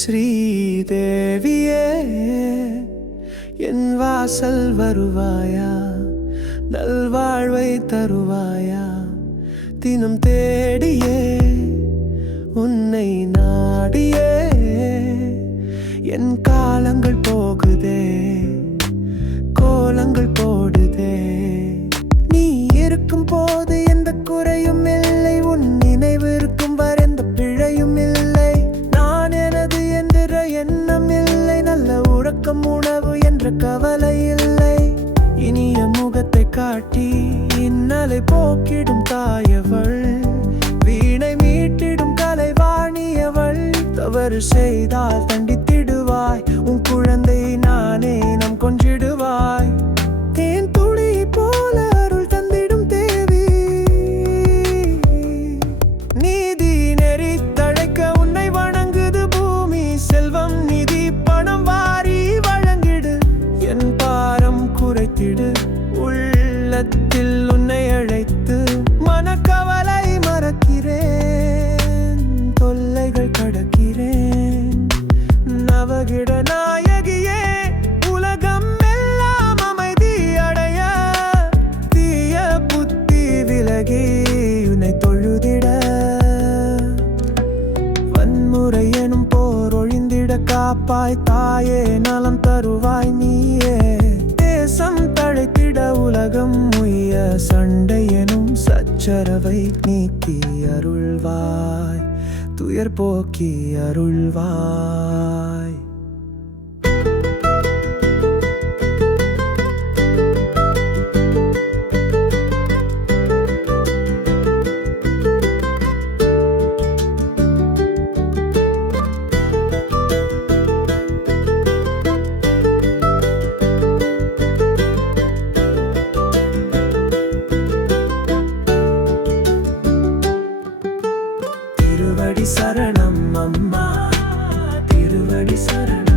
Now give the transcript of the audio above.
ஸ்ரீதேவியே என் வாசல் வருவாயா, நல்வாழ்வை தருவாயா, தினம் தேடியே உன்னை நாடியே என் காலங்கள் போகுதே, கோலங்கள் போடுதே. நீ இருக்கும் போது எந்த குறையும் இல்லை, உன் நினைவு இருக்கும் வரை எந்த பிழையும் இல்லை. நான் எனது என்கிற எண்ணம் இல்லை, நல்ல உறக்கம் உணவு என்ற கவலை இல்லை. இனிய முகத்தை காட்டி இன்னலை போக்கிடும் தாயவள், வீணை மீட்டிடும் கலைவாணியவள். தவறு செய்தால் தண்டித்திடுவாய், உன் குழந்தை நானே நம் கொஞ்சிடுவாய். தேன் துளி போல அருள் தந்திடும் தேவி, நீதி நெறி தழைக்க உன்னை வணங்குது பூமி. செல்வம் நிதி பணம் வாரி வழங்கிடு, என் பாரம் குறைத்திடு. உள்ளத்தில் உன்னை அழைத்து மனக்கவலை மறக்கிறேன், தொல்லைகள் கடக்கிறேன். நவகிட நாயகியே, உலகம் எல்லாம் அமைதி அடைய, தீய புத்தி விலகி உன்னை தொழுதிட. வன்முறை எனும் போர் ஒழிந்திட காப்பாய் தாயே, நலம் தருவாய் நீயே. தேசம் தழைத்திட உலகம் உய்ய, சண்டை எனும் சச்சரவை நீக்கி அருள்வாய், துயர் போக்கி அருள்வாய். திருவடி சரணம் அம்மா, திருவடி சரணம்.